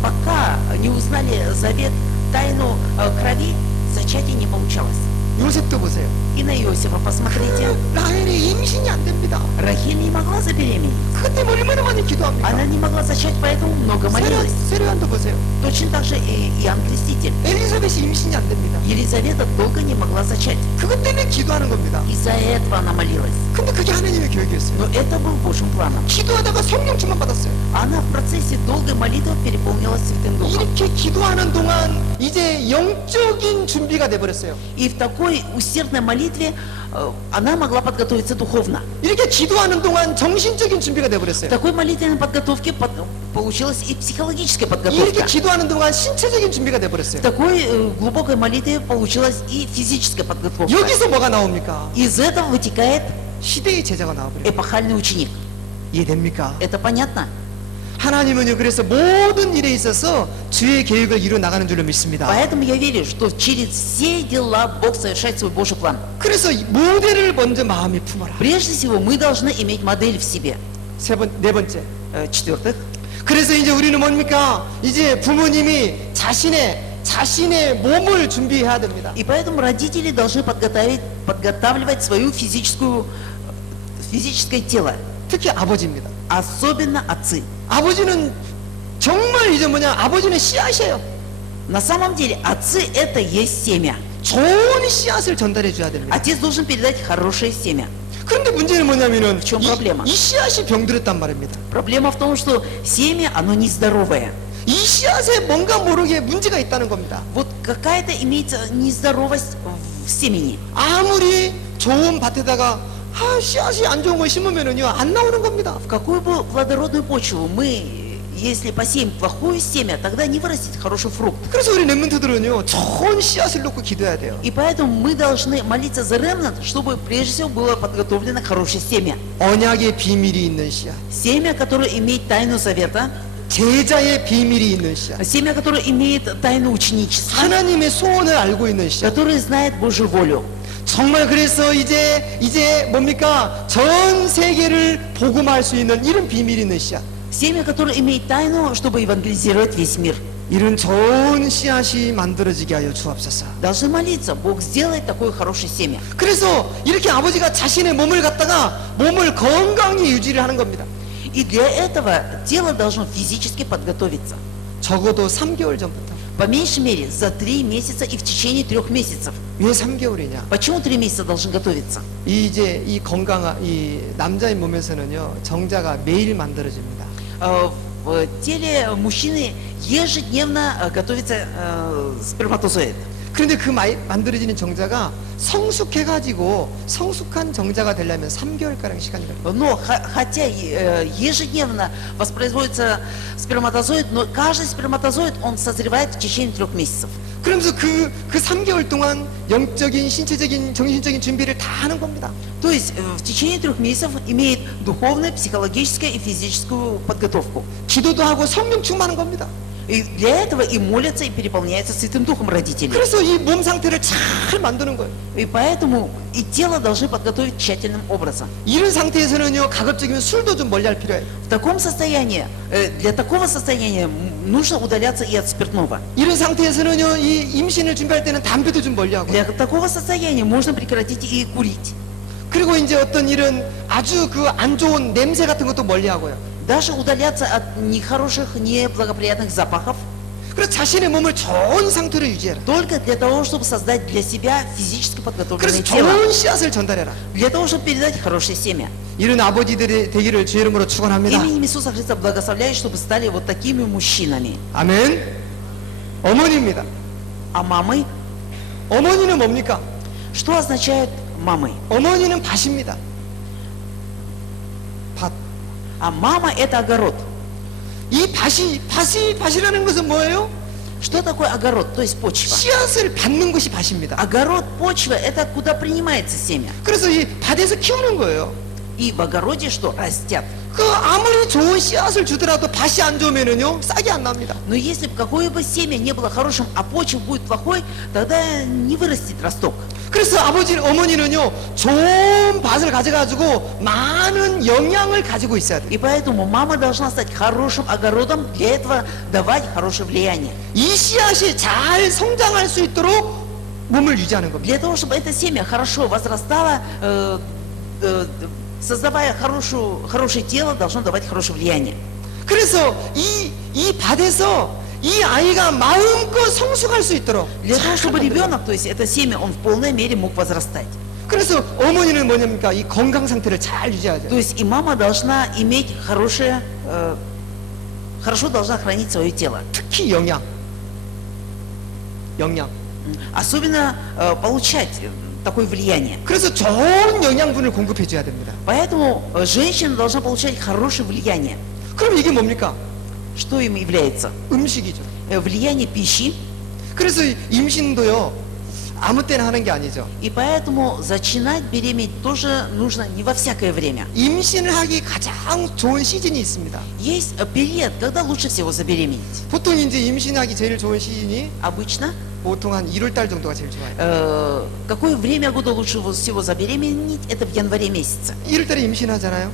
Пока не узнали завет, тайну крови, зачатие не получалось. 요셉도 보세요. И на Иосифа посмотрите. 라헬이 임신이 안 됩니다. Рахиль не могла забеременеть. 그때 얼마나 많이 기도합니까? Она не могла зачать, поэтому много молилась. 세례요한도 보세요. Точно так же и Иоанн Креститель. 엘리사벳이 임신이 안 됩니다. Елизавета долго не могла зачать. 그것 때문에 기도하는 겁니다. Из-за этого она молилась. 근데 그게 하나님의 계획이었어요. Но это был Божьим планом. 기도하다가 기도하다가 성령 충만 받았어요. Она в процессе долгой молитвы переполнилась Святым Духом. 이렇게 기도하는 동안 이제 영적인 준비가 돼버렸어요. И в такой усердной молитве она могла подготовиться духовно. 이렇게 기도하는 동안 정신적인 준비가 В 돼버렸어요. такой молитвенной подготовке получилась и психологическая 이렇게 подготовка. 기도하는 동안 신체적인 준비가 В 돼버렸어요. такой глубокой молитве получилась и физическая подготовка. 여기서 뭐가 나옵니까? Из этого вытекает 시대의 제자가 나와버려요. эпохальный ученик. 이해됩니까? Это понятно? 하나님은요, 그래서 모든 일에 있어서 주의 계획을 이루어 나가는 줄로 믿습니다. Поэтому я верю, что через все дела Бог совершает свой Божий план. 그래서 이 모델을 먼저 마음에 품어라. Прежде всего, мы должны иметь модель в себе. 네 번째. В-четвертых, 그래서 이제 우리는 뭡니까? 이제 부모님이 자신의 몸을 준비해야 됩니다. и поэтому родители должны подготавливать свое физическое тело. 특히 아버지입니다. Особенно отцы. 아버지는 정말 이제 아버지는 씨앗이에요. На самом деле, отцы это есть семя. 좋은 씨앗을 전달해 줘야 됩니다. Отец должен передать хорошее семя. 그런데 문제는 뭐냐면은 В чем проблема? 이 씨앗이 병들었단 말입니다. Проблема в том, что семя, оно нездоровое. 이 씨앗에 뭔가 모르게 문제가 있다는 겁니다. Вот какая-то имеется нездоровость в семени. 아무리 좋은 밭에다가 씨앗이 안 좋은 걸 심으면은요 안 나오는 겁니다. В какую бы плодородную почву мы, если посеем плохое семя, тогда не вырастет хороший фрукт. 그래서 우리 렘넌트들은요 좋은 씨앗을 놓고 기도해야 돼요. И поэтому мы должны молиться за ремнант, чтобы прежде всего было подготовлено хорошее семя. 언약의 비밀이 있는 씨앗, Семя, которое имеет тайну завета, 제자의 비밀이 있는 씨앗, семя, которое имеет тайну ученичества, 하나님의 소원을 알고 있는 씨앗. которое знает Божью волю. 정말 그래서 이제 뭡니까? 전 세계를 복음할 수 있는 이런 비밀이 있는 씨앗. Семя, которое имеет тайну, чтобы евангелизировать весь мир. 이런 좋은 씨앗이 만들어지게 하여 주옵소서. Должны молиться, Бог сделает такое хорошее семя. 그래서 이렇게 아버지가 자신의 몸을 갖다가 몸을 건강히 유지를 하는 겁니다. И для этого тело должно физически подготовиться. 적어도 3개월 전부터. По меньшей мере за 3 месяца и в течение 3 месяцев. 왜 3개월이냐? Почему 3 месяца должен готовиться? 이 건강한 이 남자의 몸에서는요 정자가 매일 만들어집니다. В теле мужчины ежедневно готовится сперматозоид. 그런데 그 만들어지는 정자가 성숙해가지고 성숙한 정자가 되려면 3개월가량 시간이 걸려요. Но хотя ежедневно воспроизводится сперматозоид, но каждый сперматозоид он созревает в течение 3 месяцев. 그러면서 그 3개월 동안 영적인, 신체적인, 정신적인 준비를 다 하는 겁니다. То есть в течение 3 месяцев имеет духовную, психологическую и физическую подготовку. 기도도 하고 성령 충만한 겁니다. И для этого и молятся, и переполняются Святым Духом родители. 그래서 이 몸 상태를 잘 만드는 거예요. И поэтому и тело должны подготовить тщательным образом. 이런 상태에서는요 가급적이면 술도 좀 멀리할 필요해요. В таком состоянии, для такого состояния нужно удаляться и от спиртного. 이런 상태에서는요 이 임신을 준비할 때는 담배도 좀 멀리하고. Для такого состояния можно прекратить и курить. 그리고 이제 어떤 이런 아주 그 안 좋은 냄새 같은 것도 멀리하고요. Даже удаляться от нехороших, неблагоприятных запахов. 그래서 자신의 몸을 좋은 상태로 유지해라. Только для того, чтобы создать для себя физически подготовленное 그래서 тело. 좋은 씨앗을 전달해라. Для того, чтобы передать хорошее семя. 이런 아버지들이 되기를 주의 이름으로 축원합니다. Именем Иисуса Христа благословляю, чтобы стали вот такими мужчинами. 아멘. 어머니입니다. А мамы? 어머니는 뭡니까? Что означают мамы? 어머니는 밭입니다. 밭. А мама это огород. 이 밭이라는 것은 뭐예요? Что такое огород? То есть почва. 씨앗을 받는 것이 밭입니다. Огород, почва это куда принимается семя. 그래서 이 밭에서 키우는 거예요. И в огороде что? Растят. 그 아무리 좋은 씨앗을 주더라도 밭이 안 좋으면은요 싹이 안 납니다. Но если бы какое бы семя не было хорошим, а почва будет плохой, тогда не вырастет росток. 그래서 어머니는요 좋은 밭을 가져가지고 많은 영양을 가지고 있어야 돼요. И поэтому мама должна стать хорошим огородом, для этого давать хорошее влияние. 이 씨앗이 잘 성장할 수 있도록 몸을 유지하는 겁니다. Для того, чтобы это семя хорошо возрастало, создавая хорошее тело, должно давать хорошее влияние. 그래서 이 밭에서 이 아이가 마음껏 성숙할 수 있도록 Для того, чтобы ребенок, то есть это семя, он в полной мере мог возрастать. 그래서 어머니는 뭐냐니까 이 건강 상태를 잘 유지해야 돼요. То есть и мама должна иметь хорошее, хорошо должна хранить свое тело. 특히 영양. Особенно получать такое влияние. 그래서 좋은 영양분을 공급해 줘야 됩니다. Поэтому женщина должна получать хорошее влияние. 그럼 이게 뭡니까? Что им является? 음식이죠. Влияние пищи. 그래서 임신도요 아무 때나 하는 게 아니죠. И поэтому зачинать беременеть тоже нужно не во всякое время. 임신을 하기 가장 좋은 시즌이 있습니다. Есть период, когда лучше всего забеременеть. 보통 이제 임신하기 제일 좋은 시즌이 Обычно 보통 한 1월 달 정도가 제일 좋아요. какое время года лучше всего забеременеть? Это в январе месяце. 1월 달에 임신하잖아요.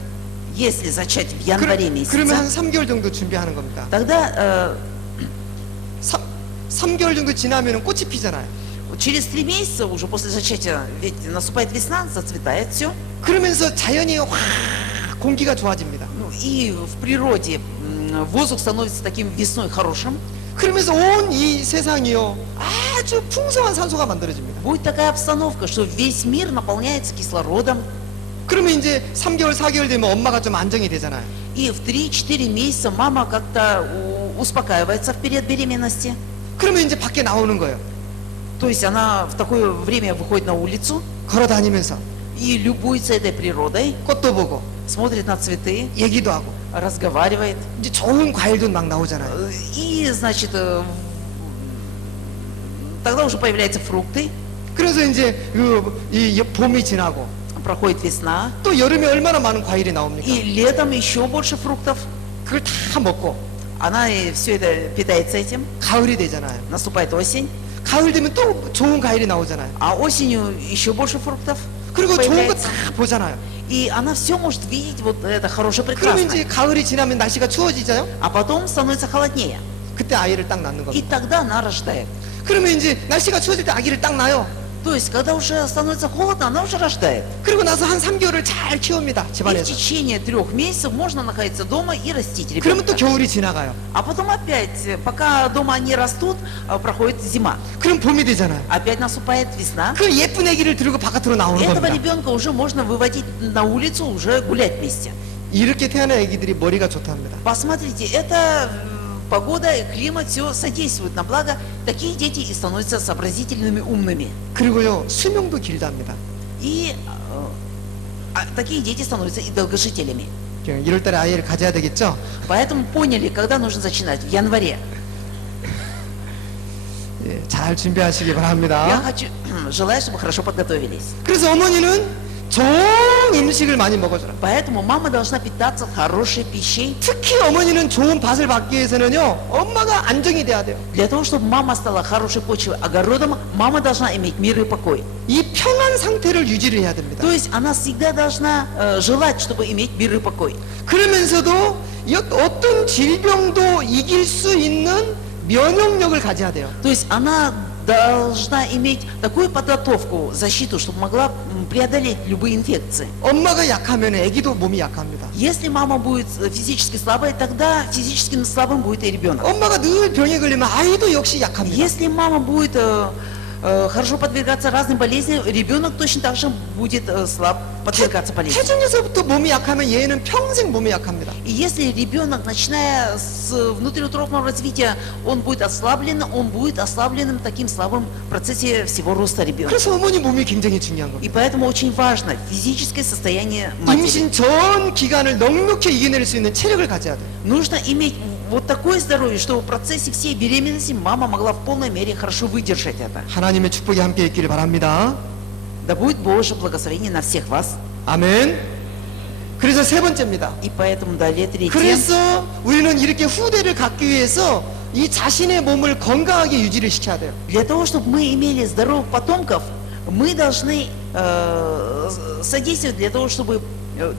Если зачать в январе 그러면 한 месяце, 3개월 정도 준비하는 겁니다. тогда 3개월 정도 지나면 꽃이 피잖아요. через 3 месяца, уже после зачатия, ведь наступает весна, зацветает все. 그러면서 자연이 확 공기가 좋아집니다. И в природе воздух становится таким весной хорошим. 그러면서 온 이 세상이요 아주 풍성한 산소가 만들어집니다. Будет такая обстановка, что весь мир наполняется кислородом. 그러면 이제 3개월, 4개월 되면 엄마가 좀 안정이 되잖아요. И в 3-4 месяца мама как-то успокаивается в период беременности. 그러면 이제 밖에 나오는 거예요. То есть она в такое время выходит на улицу 걸어 다니면서 и любуется этой природой, 꽃도 보고 смотрит на цветы, 얘기도 하고 разговаривает. 이제 좋은 과일도 막 나오잖아요. И, значит, тогда уже появляются фрукты, 그래서 이제 이 봄이 지나고 проходит весна, 또 여름에 얼마나 많은 과일이 나옵니까? и летом еще больше фруктов. 그걸 다 먹고 Она все это питается этим. 가을이 되잖아요. Наступает осень, 가을 되면 또 좋은 과일이 나오잖아요. а осенью еще больше фруктов 그리고 좋은 거 появляется. 다 보잖아요. И она все может видеть, вот это хорошее, 그러면 прекрасное. 이제 가을이 지나면 날씨가 추워지잖아요. А потом становится холоднее. 그때 아이를 딱 낳는 И 겁니다. тогда она рождает. 그러면 이제 날씨가 추워질 때 아기를 딱 낳아요. То есть, когда уже становится холодно, она уже рождает. 그리고 나서 한 3개월을 잘 키웁니다. И в 집안에서. течение 3 месяцев можно находиться дома и растить 그러면 또 ребенка. 겨울이 지나가요. А потом опять, пока дома они растут, проходит зима. 그럼 봄이 되잖아요. Опять наступает весна. 그 예쁜 아기를 들고 바깥으로 나오는 Этого 겁니다. ребенка уже можно выводить на улицу, уже гулять вместе. 이렇게 태어난 아기들이 머리가 좋답니다. Посмотрите, это погода, климат, все содействует на благо. Такие дети и становятся сообразительными, умными. 그리고요 수명도 길답니다. И такие дети становятся и долгожителями. 1월 달에 아이를 가져야 되겠죠? Поэтому поняли, когда нужно начинать. В январе. 예, 잘 준비하시기 Я 바랍니다. хочу, желаю, чтобы хорошо подготовились. 그래서 어머니는 좋은 음식을 많이 먹어줘라. Поэтому мама должна питаться хорошей пищей. 특히 어머니는 좋은 밭을 받기 위해서는요 엄마가 안정이 돼야 돼요. Для того, чтобы мама стала хорошей почвой, огородом, мама должна иметь мир и покой. 이 평안 상태를 유지를 해야 됩니다. То есть она всегда должна желать, чтобы иметь мир и покой. 그러면서도 어떤 질병도 이길 수 있는 면역력을 가져야 돼요. То есть она должна иметь такую подготовку, защиту, чтобы могла преодолеть любые инфекции. 엄마가 약하면 아기도 몸이 약합니다. Если мама будет физически слабой, тогда физически слабым будет и ребенок. 엄마가 늘 병에 걸리면 아이도 역시 약합니다. Если мама будет хорошо подвергаться разным болезням, ребенок точно так же будет слаб подвергаться болезням. 태중에서부터 몸이 약하면 얘는 평생 몸이 약합니다. И если ребенок, начиная с внутриутробного развития, он будет ослабленным таким слабым в процессе всего роста ребенка. 그래서 어머니 몸이 굉장히 중요한 겁니다. И поэтому очень важно физическое состояние матери. 임신 전 기간을 넉넉히 이겨낼 수 있는 체력을 가져야 돼요. Нужно иметь вот такое здоровье, чтобы в процессе всей беременности мама могла в полной мере хорошо выдержать это. 하나님의 축복이 함께 있기를 바랍니다. Да будет Божье благословение на всех вас. 아멘. 그래서 세 번째입니다. И поэтому далее третье. 그래서 우리는 이렇게 후대를 갖기 위해서 이 자신의 몸을 건강하게 유지를 시켜야 돼요. Для того, чтобы мы имели здоровых потомков, мы должны содействовать для того, чтобы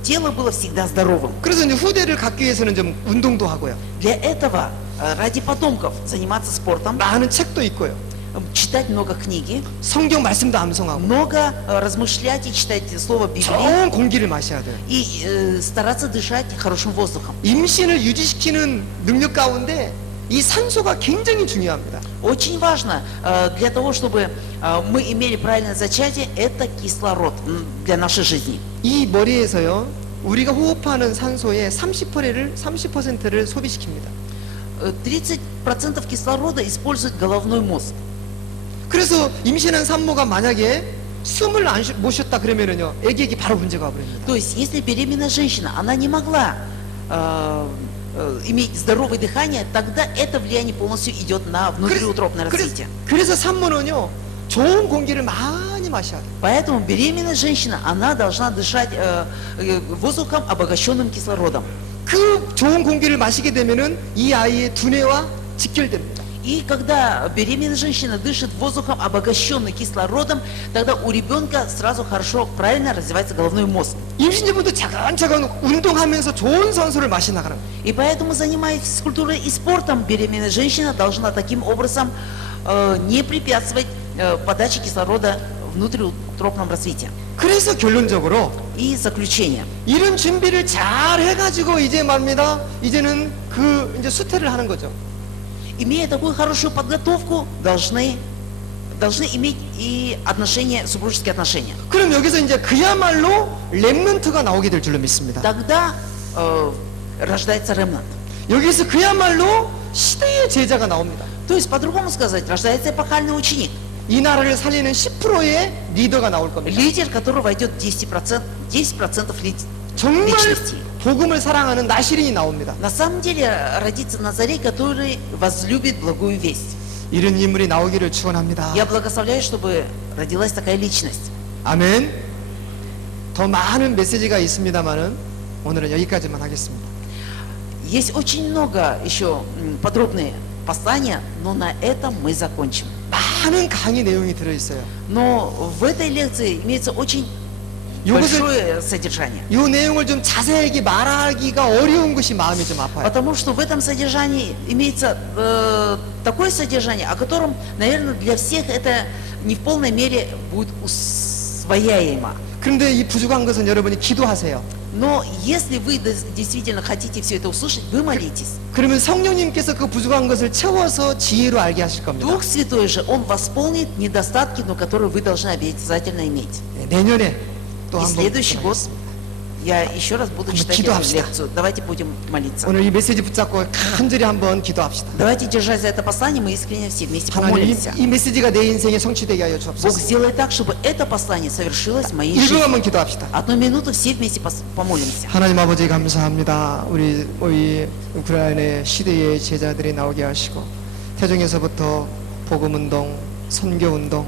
тело было всегда здоровым. 그래서 이제 후대를 갖기 위해서는 좀 운동도 하고요. Для этого, ради потомков, заниматься спортом, 많은 책도 읽고요. читать много книги, 성경 말씀도 암송하고 много размышлять и читать слово Библии 좋은 공기를 마셔야 돼요. и стараться дышать хорошим воздухом. 임신을 유지시키는 능력 가운데 이 산소가 굉장히 중요합니다. Очень важно для того, чтобы мы имели правильное зачатие, это кислород для нашей жизни. 이 머리에서요, 우리가 호흡하는 산소의 30%를 소비시킵니다. 30% кислорода использует головной мозг. 그래서 임신한 산모가 만약에 숨을 못 쉬었다 그러면은요, 애기에게 바로 문제가 와버립니다. То есть, если беременная женщина, она не могла иметь здоровое дыхание, тогда это влияние полностью идет на внутриутробное развитие. 그래서 산모는요, 좋은 공기를 많이 마셔야 돼요. Поэтому беременная женщина, она должна дышать воздухом, обогащенным кислородом. 그 좋은 공기를 마시게 되면은 이 아이의 두뇌와 직결됩니다. И когда беременная женщина дышит воздухом, обогащенным кислородом, тогда у ребенка сразу хорошо, правильно развивается головной мозг. 임신부도 차근차근 운동하면서 좋은 산소를 마시 나가는 거예요. И поэтому, занимаясь физкультурой и спортом, беременная женщина должна таким образом не препятствовать подаче кислорода внутриутробном развитии. 그래서 결론적으로 И заключение. 이런 준비를 잘 해가지고 이제 말입니다. 이제는 이제 수태를 하는 거죠. Имея такую хорошую подготовку, должны иметь и супружеские отношения. 그럼 여기서 이제 그야말로 렘넌트가 나오게 될 줄로 믿습니다. Тогда рождается ремнант. 여기서 그야말로 시대의 제자가 나옵니다. То есть, по-другому сказать, рождается эпохальный ученик. 이 나라를 살리는 10%의 리더가 나올 겁니다. Лидер, который войдет 10% 정말 личности. 복음을 사랑하는 나시린이 나옵니다. На самом деле родится Назарей, который возлюбит благую весть. 이런 인물이 나오기를 축원합니다. Я благословляю, чтобы родилась такая личность. 아멘. 더 많은 메시지가 있습니다만은 오늘은 여기까지만 하겠습니다. Есть очень много еще подробные послания, но на этом мы закончим. 많은 강의 내용이 들어 있어요. Но в этой лекции имеется очень большое содержание. 이 내용을 좀 자세하게 말하기가 어려운 것이 마음이 좀 아파요. Потому что в этом содержании имеется такое содержание, о котором, наверное, для всех это не в полной мере будет усвояемо. 그런데 이 부족한 것은 여러분이 기도하세요. Но если вы действительно хотите все это услышать, вы молитесь. 그러면 성령님께서 그 부족한 것을 채워서 지혜로 알게 하실 겁니다. Дух Святой же, Он восполнит недостатки, но которые вы должны обязательно иметь. 내년에 또 И 한번 следующий год я еще раз буду читать эту 기도합시다. лекцию. Давайте будем молиться. 오늘 이 메시지 붙잡고 간절히 한번 기도합시다. Давайте, держать за это послание, мы искренне все вместе 하나님 помолимся. 이 메시지가 내 인생에 성취되게 하여 Бог 주옵소서. сделай так, чтобы это послание совершилось в моей 1분 жизни. 한번 기도합시다. Одну минуту все вместе помолимся. 하나님 아버지 감사합니다. 우리 우크라이나의 시대의 제자들이 나오게 하시고 태중에서부터 복음운동, 선교운동,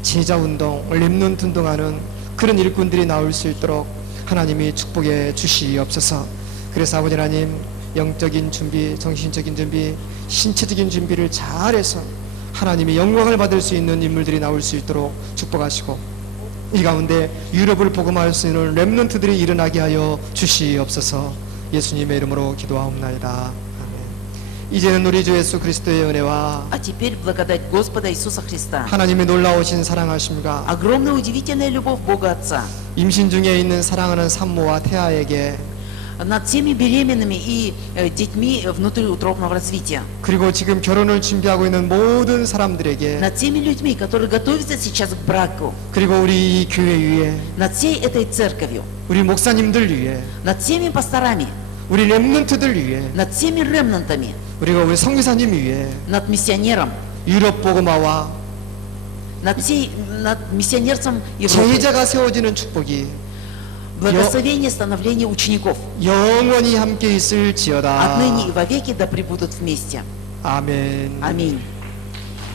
제자운동, 렘넌트 운동하는 그런 일꾼들이 나올 수 있도록 하나님이 축복해 주시옵소서. 그래서 아버지 하나님 영적인 준비, 정신적인 준비, 신체적인 준비를 잘해서 하나님이 영광을 받을 수 있는 인물들이 나올 수 있도록 축복하시고 이 가운데 유럽을 복음할 수 있는 렘넌트들이 일어나게 하여 주시옵소서. 예수님의 이름으로 기도하옵나이다. 아멘. 이제는 우리 주 예수 그리스도의 은혜와 А теперь благодать Господа Иисуса Христа. 하나님의 놀라우신 사랑하심과 Огромная удивительная любовь Бога Отца 임신 중에 있는 사랑하는 산모와 태아에게 над всеми беременными и детьми внутриутробного развития. 그리고 지금 결혼을 준비하고 있는 모든 사람들에게 Над теми людьми, которые готовятся сейчас к браку. 그리고 우리 이 교회 위에 Над всей этой церковью. 우리 목사님들 위에 Над всеми пасторами. 우리 렘넌트들 위에 Над всеми ремнантами. 그리고 우리 성교사님 위에 Над миссионером. 유럽 복음화와 Над миссионерством Европы. 제자가 세워지는 축복이 Благословение становления учеников. 영원히 함께 있을지어다. Отныне и вовеки да пребудут вместе. 아멘. Аминь.